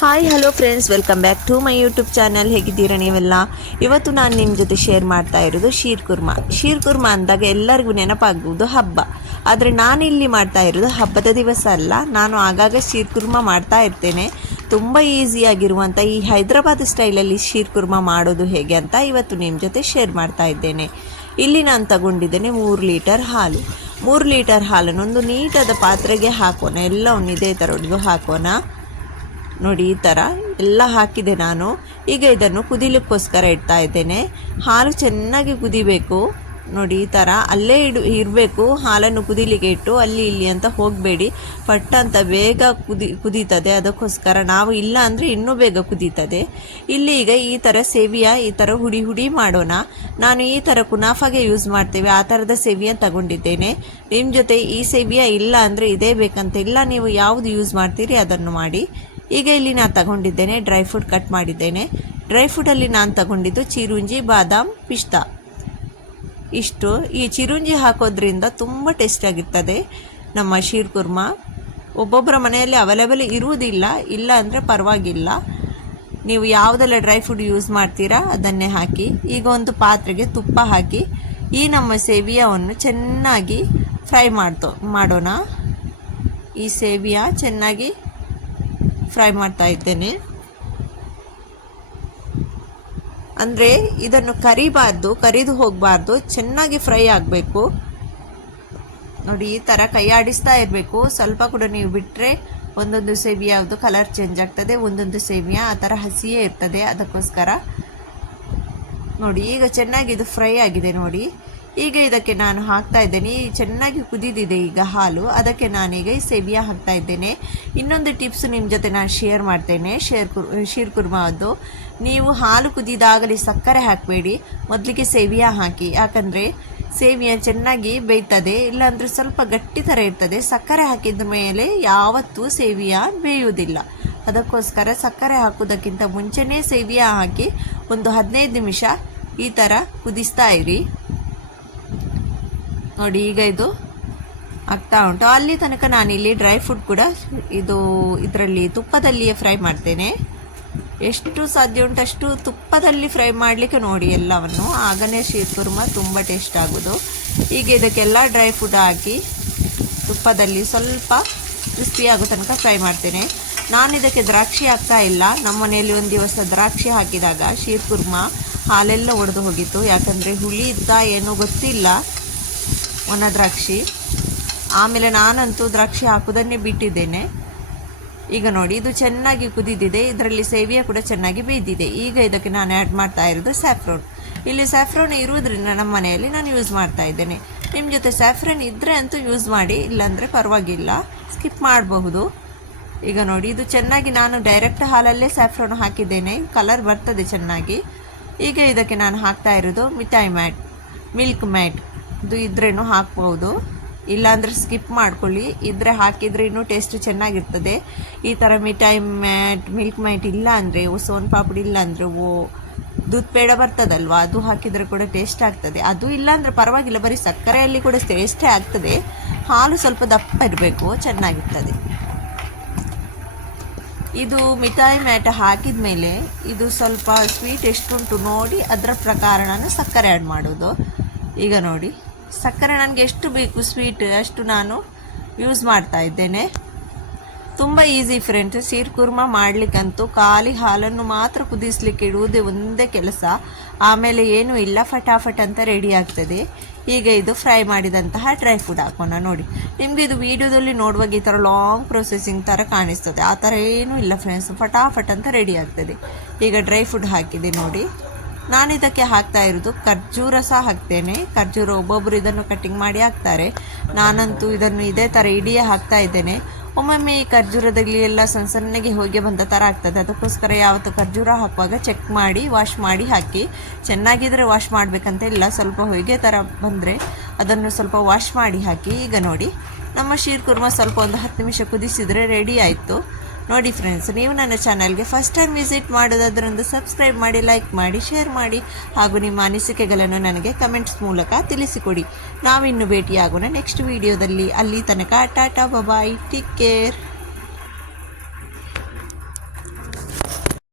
Hi hello friends, welcome back to my YouTube channel. ಹೇಗಿದ್ದೀರಾ ನೀವೆಲ್ಲ? ಇವತ್ತು ನಾನು ನಿಮ್ಮ ಜೊತೆ ಶೇರ್ ಮಾಡ್ತಾ ಇರೋದು ಶೀರ್ ಕುರ್ಮಾ ಅಂದಾಗ ಎಲ್ಲರಿಗೂ ನೆನಪಾಗುವುದು ಹಬ್ಬ. ಆದರೆ ನಾನಿಲ್ಲಿ ಮಾಡ್ತಾ ಇರೋದು ಹಬ್ಬದ ದಿವಸ ಅಲ್ಲ. ನಾನು ಆಗಾಗ ಶೀರ್ ಕುರ್ಮಾ ಮಾಡ್ತಾ ಇರ್ತೇನೆ. ತುಂಬ ಈಸಿಯಾಗಿರುವಂಥ ಈ ಹೈದರಾಬಾದ್ ಸ್ಟೈಲಲ್ಲಿ ಶೀರ್ ಕುರ್ಮಾ ಮಾಡೋದು ಹೇಗೆ ಅಂತ ಇವತ್ತು ನಿಮ್ಮ ಜೊತೆ ಶೇರ್ ಮಾಡ್ತಾ ಇದ್ದೇನೆ. ಇಲ್ಲಿ ನಾನು ತಗೊಂಡಿದ್ದೇನೆ 3 ಲೀಟರ್ ಹಾಲು. 3 ಲೀಟರ್ ಹಾಲನ್ನು ಒಂದು ನೀಟಾದ ಪಾತ್ರೆಗೆ ಹಾಕೋಣ. ಎಲ್ಲವನ್ನು ಇದೇ ಥರ ಹೊಡೆದು ಹಾಕೋಣ. ನೋಡಿ, ಈ ಥರ ಎಲ್ಲ ಹಾಕಿದೆ ನಾನು. ಈಗ ಇದನ್ನು ಕುದಿಲಿಕ್ಕೋಸ್ಕರ ಇಡ್ತಾ ಇದ್ದೇನೆ. ಹಾಲು ಚೆನ್ನಾಗಿ ಕುದಿಬೇಕು. ನೋಡಿ, ಈ ಥರ ಅಲ್ಲೇ ಇರಬೇಕು. ಹಾಲನ್ನು ಕುದಿಲಿಕ್ಕೆ ಇಟ್ಟು ಅಲ್ಲಿ ಇಲ್ಲಿ ಅಂತ ಹೋಗಬೇಡಿ. ಪಟ್ಟ ಅಂತ ಬೇಗ ಕುದೀತದೆ. ಅದಕ್ಕೋಸ್ಕರ ನಾವು ಇಲ್ಲ ಅಂದರೆ ಇನ್ನೂ ಬೇಗ ಕುದೀತದೆ. ಇಲ್ಲಿ ಈಗ ಈ ಥರ ಸೇವಿಯ ಈ ಥರ ಹುಡಿ ಮಾಡೋಣ. ನಾನು ಈ ಥರ ಕುನಾಫಾಗೆ ಯೂಸ್ ಮಾಡ್ತೇವೆ ಆ ಥರದ ಸೇವಿಯ ತಗೊಂಡಿದ್ದೇನೆ. ನಿಮ್ಮ ಜೊತೆ ಈ ಸೇವಿಯ ಇಲ್ಲ ಅಂದರೆ ಇದೇ ಬೇಕಂತ ಇಲ್ಲ, ನೀವು ಯಾವುದು ಯೂಸ್ ಮಾಡ್ತೀರಿ ಅದನ್ನು ಮಾಡಿ. ಈಗ ಇಲ್ಲಿ ನಾನು ತಗೊಂಡಿದ್ದೇನೆ ಡ್ರೈ ಫ್ರೂಟ್ ಕಟ್ ಮಾಡಿದ್ದೇನೆ. ಡ್ರೈ ಫ್ರೂಟಲ್ಲಿ ನಾನು ತಗೊಂಡಿದ್ದು ಚಿರುಂಜಿ, ಬಾದಾಮ್, ಪಿಸ್ತಾ ಇಷ್ಟು. ಈ ಚಿರುಂಜಿ ಹಾಕೋದ್ರಿಂದ ತುಂಬ ಟೇಸ್ಟಿಯಾಗಿರ್ತದೆ ನಮ್ಮ ಶೀರ್ ಕುರ್ಮಾ. ಒಬ್ಬೊಬ್ಬರ ಮನೆಯಲ್ಲಿ ಅವೈಲೇಬಲ್ ಇರುವುದಿಲ್ಲ, ಇಲ್ಲ ಅಂದರೆ ಪರವಾಗಿಲ್ಲ. ನೀವು ಯಾವುದೆಲ್ಲ ಡ್ರೈ ಫ್ರೂಟ್ ಯೂಸ್ ಮಾಡ್ತೀರಾ ಅದನ್ನೇ ಹಾಕಿ. ಈಗ ಒಂದು ಪಾತ್ರೆಗೆ ತುಪ್ಪ ಹಾಕಿ ಈ ನಮ್ಮ ಸೇವಿಯವನ್ನು ಚೆನ್ನಾಗಿ ಫ್ರೈ ಮಾಡೋಣ. ಈ ಸೇವಿಯ ಚೆನ್ನಾಗಿ ಫ್ರೈ ಮಾಡ್ತಾ ಇದ್ದೇನೆ. ಅಂದರೆ ಇದನ್ನು ಕರಿದು ಹೋಗಬಾರ್ದು, ಚೆನ್ನಾಗಿ ಫ್ರೈ ಆಗಬೇಕು. ನೋಡಿ, ಈ ಥರ ಕೈ ಆಡಿಸ್ತಾ ಇರಬೇಕು. ಸ್ವಲ್ಪ ಕೂಡ ನೀವು ಬಿಟ್ಟರೆ ಒಂದೊಂದು ಸೇವಿಯ ಯಾವುದು ಕಲರ್ ಚೇಂಜ್ ಆಗ್ತದೆ, ಒಂದೊಂದು ಸೇವಿಯ ಆ ಥರ ಹಸಿಯೇ ಇರ್ತದೆ. ಅದಕ್ಕೋಸ್ಕರ ನೋಡಿ, ಈಗ ಚೆನ್ನಾಗಿ ಇದು ಫ್ರೈ ಆಗಿದೆ. ನೋಡಿ, ಈಗ ಇದಕ್ಕೆ ನಾನು ಹಾಕ್ತಾ ಇದ್ದೇನೆ. ಚೆನ್ನಾಗಿ ಕುದಿದಿದೆ ಈಗ ಹಾಲು. ಅದಕ್ಕೆ ನಾನೀಗ ಈ ಸೇವಿಯ ಹಾಕ್ತಾ ಇದ್ದೇನೆ. ಇನ್ನೊಂದು ಟಿಪ್ಸ್ ನಿಮ್ಮ ಜೊತೆ ನಾನು ಶೇರ್ ಮಾಡ್ತೇನೆ. ಶೀರ್ ಕುರ್ಮಾದ್ದು ನೀವು ಹಾಲು ಕುದಿದಾಗಲೇ ಸಕ್ಕರೆ ಹಾಕಬೇಡಿ, ಮೊದಲಿಗೆ ಸೇವಿಯ ಹಾಕಿ. ಯಾಕಂದರೆ ಸೇವಿಯ ಚೆನ್ನಾಗಿ ಬೇಯ್ತದೆ, ಇಲ್ಲಾಂದರೆ ಸ್ವಲ್ಪ ಗಟ್ಟಿ ಥರ ಇರ್ತದೆ. ಸಕ್ಕರೆ ಹಾಕಿದ ಮೇಲೆ ಯಾವತ್ತೂ ಸೇವಿಯ ಬೇಯುವುದಿಲ್ಲ. ಅದಕ್ಕೋಸ್ಕರ ಸಕ್ಕರೆ ಹಾಕೋದಕ್ಕಿಂತ ಮುಂಚೆನೇ ಸೇವಿಯ ಹಾಕಿ ಒಂದು 15 ನಿಮಿಷ ಈ ಥರ ಕುದಿಸ್ತಾ ಇರಿ. ನೋಡಿ, ಈಗ ಇದು ಆಗ್ತಾ ಉಂಟು. ಅಲ್ಲಿ ತನಕ ನಾನಿಲ್ಲಿ ಡ್ರೈ ಫ್ರೂಟ್ ಕೂಡ ಇದರಲ್ಲಿ ತುಪ್ಪದಲ್ಲಿಯೇ ಫ್ರೈ ಮಾಡ್ತೇನೆ. ಎಷ್ಟು ಸಾಧ್ಯ ಉಂಟು ಅಷ್ಟು ತುಪ್ಪದಲ್ಲಿ ಫ್ರೈ ಮಾಡಲಿಕ್ಕೆ ನೋಡಿ ಎಲ್ಲವನ್ನು. ಆಗನೇ ಶೀರ್ ಕುರ್ಮಾ ತುಂಬ ಟೇಸ್ಟ್ ಆಗೋದು. ಈಗ ಇದಕ್ಕೆಲ್ಲ ಡ್ರೈ ಫ್ರೂಟ್ ಹಾಕಿ ತುಪ್ಪದಲ್ಲಿ ಸ್ವಲ್ಪ ಕ್ರಿಸ್ಪಿ ಆಗೋ ತನಕ ಫ್ರೈ ಮಾಡ್ತೇನೆ. ನಾನು ಇದಕ್ಕೆ ದ್ರಾಕ್ಷಿ ಹಾಕ್ತಾ ಇಲ್ಲ. ನಮ್ಮ ಮನೆಯಲ್ಲಿ ಒಂದು ದಿವಸ ದ್ರಾಕ್ಷಿ ಹಾಕಿದಾಗ ಶೀರ್ ಕುರ್ಮಾ ಹಾಲೆಲ್ಲ ಒಡೆದು ಹೋಗಿತ್ತು. ಯಾಕಂದರೆ ಹುಳಿ ಇದ್ದ ಏನೋ ಗೊತ್ತಿಲ್ಲ, ಒಣ ದ್ರಾಕ್ಷಿ. ಆಮೇಲೆ ನಾನಂತೂ ದ್ರಾಕ್ಷಿ ಹಾಕೋದನ್ನೇ ಬಿಟ್ಟಿದ್ದೇನೆ. ಈಗ ನೋಡಿ, ಇದು ಚೆನ್ನಾಗಿ ಕುದಿದಿದೆ. ಇದರಲ್ಲಿ ಸೇವಿಯ ಕೂಡ ಚೆನ್ನಾಗಿ ಬೇಯ್ದಿದೆ. ಈಗ ಇದಕ್ಕೆ ನಾನು ಆ್ಯಡ್ ಮಾಡ್ತಾ ಇರೋದು ಸ್ಯಾಫ್ರೋನ್. ಇಲ್ಲಿ ಸ್ಯಾಫ್ರೋನ್ ಇರುವುದರಿಂದ ನಮ್ಮ ಮನೆಯಲ್ಲಿ ನಾನು ಯೂಸ್ ಮಾಡ್ತಾ ಇದ್ದೇನೆ. ನಿಮ್ಮ ಜೊತೆ ಸ್ಯಾಫ್ರೋನ್ ಇದ್ದರೆ ಅಂತೂ ಯೂಸ್ ಮಾಡಿ, ಇಲ್ಲಾಂದರೆ ಪರವಾಗಿಲ್ಲ, ಸ್ಕಿಪ್ ಮಾಡಬಹುದು. ಈಗ ನೋಡಿ, ಇದು ಚೆನ್ನಾಗಿ ನಾನು ಡೈರೆಕ್ಟ್ ಹಾಲಲ್ಲೇ ಸ್ಯಾಫ್ರೋನ್ ಹಾಕಿದ್ದೇನೆ. ಕಲರ್ ಬರ್ತದೆ ಚೆನ್ನಾಗಿ. ಈಗ ಇದಕ್ಕೆ ನಾನು ಹಾಕ್ತಾ ಇರೋದು ಮಿಲ್ಕ್ ಮ್ಯಾಟ್. ಇದು ಇದ್ರೇನು ಹಾಕ್ಬೋದು, ಇಲ್ಲಾಂದರೆ ಸ್ಕಿಪ್ ಮಾಡ್ಕೊಳ್ಳಿ. ಇದ್ರೆ ಹಾಕಿದರೆ ಇನ್ನೂ ಟೇಸ್ಟ್ ಚೆನ್ನಾಗಿರ್ತದೆ. ಈ ಥರ ಮಿಲ್ಕ್ ಮ್ಯಾಟ್ ಇಲ್ಲ ಅಂದರೆ, ಸೋನ್ ಪಾಪಡಿ ಇಲ್ಲ ಅಂದರೆ ದೂದ್ ಪೇಡ ಬರ್ತದಲ್ವ, ಅದು ಹಾಕಿದರೆ ಕೂಡ ಟೇಸ್ಟ್ ಆಗ್ತದೆ. ಅದು ಇಲ್ಲಾಂದರೆ ಪರವಾಗಿಲ್ಲ, ಬರೀ ಸಕ್ಕರೆಯಲ್ಲಿ ಕೂಡ ಟೇಸ್ಟೇ ಆಗ್ತದೆ. ಹಾಲು ಸ್ವಲ್ಪ ದಪ್ಪ ಇರಬೇಕು, ಚೆನ್ನಾಗಿರ್ತದೆ. ಇದು ಮಿಠಾಯಿ ಮ್ಯಾಟ್ ಹಾಕಿದ ಮೇಲೆ ಇದು ಸ್ವಲ್ಪ ಸ್ವೀಟ್ ಎಷ್ಟುಂಟು ನೋಡಿ ಅದರ ಪ್ರಕಾರ ನಾನು ಸಕ್ಕರೆ ಆ್ಯಡ್ ಮಾಡೋದು. ಈಗ ನೋಡಿ, ಸಕ್ಕರೆ ನನಗೆ ಎಷ್ಟು ಬೇಕು ಸ್ವೀಟ್ ಅಷ್ಟು ನಾನು ಯೂಸ್ ಮಾಡ್ತಾ ಇದ್ದೇನೆ. ತುಂಬ ಈಸಿ ಫ್ರೆಂಡ್ಸ್. ಶೀರ್ ಕುರ್ಮಾ ಮಾಡಲಿಕ್ಕಂತೂ ಖಾಲಿ ಹಾಲನ್ನು ಮಾತ್ರ ಕುದಿಸ್ಲಿಕ್ಕೆ ಇಡುವುದೇ ಒಂದೇ ಕೆಲಸ. ಆಮೇಲೆ ಏನೂ ಇಲ್ಲ, ಫಟಾಫಟ್ ಅಂತ ರೆಡಿ ಆಗ್ತದೆ. ಈಗ ಇದು ಫ್ರೈ ಮಾಡಿದಂತಹ ಡ್ರೈ ಫ್ರೂಟ್ ಹಾಕೋಣ. ನೋಡಿ, ನಿಮಗೆ ಇದು ವಿಡಿಯೋದಲ್ಲಿ ನೋಡುವಾಗ ಈ ಥರ ಲಾಂಗ್ ಪ್ರೊಸೆಸಿಂಗ್ ಥರ ಕಾಣಿಸ್ತದೆ. ಆ ಥರ ಏನೂ ಇಲ್ಲ ಫ್ರೆಂಡ್ಸ್, ಫಟಾಫಟ್ ಅಂತ ರೆಡಿ ಆಗ್ತದೆ. ಈಗ ಡ್ರೈ ಫ್ರೂಟ್ ಹಾಕಿದೆ ನೋಡಿ. ನಾನು ಇದಕ್ಕೆ ಹಾಕ್ತಾ ಇರೋದು ಖರ್ಜೂರ ಸಹ ಹಾಕ್ತೇನೆ. ಖರ್ಜೂರ ಒಬ್ಬೊಬ್ಬರು ಇದನ್ನು ಕಟ್ಟಿಂಗ್ ಮಾಡಿ ಹಾಕ್ತಾರೆ. ನಾನಂತೂ ಇದನ್ನು ಇದೇ ಥರ ಇಡಿಯೇ ಹಾಕ್ತಾ ಇದ್ದೇನೆ. ಒಮ್ಮೊಮ್ಮೆ ಈ ಖರ್ಜೂರದಲ್ಲಿ ಎಲ್ಲ ಸಣ್ಣಗೆ ಹೊಗೆ ಬಂದ ಥರ ಆಗ್ತದೆ. ಅದಕ್ಕೋಸ್ಕರ ಯಾವತ್ತು ಖರ್ಜೂರ ಹಾಕುವಾಗ ಚೆಕ್ ಮಾಡಿ ವಾಶ್ ಮಾಡಿ ಹಾಕಿ. ಚೆನ್ನಾಗಿದ್ದರೆ ವಾಶ್ ಮಾಡಬೇಕಂತ ಇಲ್ಲ, ಸ್ವಲ್ಪ ಹೊಗೆ ಥರ ಬಂದರೆ ಅದನ್ನು ಸ್ವಲ್ಪ ವಾಶ್ ಮಾಡಿ ಹಾಕಿ. ಈಗ ನೋಡಿ, ನಮ್ಮ ಶೀರ್ ಕುರ್ಮಾ ಸ್ವಲ್ಪ ಒಂದು 10 ನಿಮಿಷ ಕುದಿಸಿದರೆ ರೆಡಿ ಆಯಿತು. ನೋಡಿ ಫ್ರೆಂಡ್ಸ್, ನೀವು ನನ್ನ ಚಾನಲ್ಗೆ ಫಸ್ಟ್ ಟೈಮ್ ವಿಸಿಟ್ ಮಾಡೋದಾದ್ರಿಂದ ಸಬ್ಸ್ಕ್ರೈಬ್ ಮಾಡಿ, ಲೈಕ್ ಮಾಡಿ, ಶೇರ್ ಮಾಡಿ, ಹಾಗೂ ನಿಮ್ಮ ಅನಿಸಿಕೆಗಳನ್ನು ನನಗೆ ಕಮೆಂಟ್ಸ್ ಮೂಲಕ ತಿಳಿಸಿಕೊಡಿ. ನಾವಿನ್ನು ಭೇಟಿಯಾಗೋಣ ನೆಕ್ಸ್ಟ್ ವಿಡಿಯೋದಲ್ಲಿ. ಅಲ್ಲಿ ತನಕ ಟಾಟಾ ಬಾಯ್, ಟೇಕ್ ಕೇರ್.